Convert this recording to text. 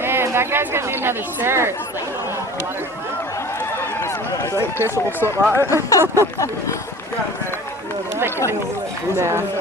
Man, that guy's gonna need another shirt. Right, careful, we'll sort that out. Nah.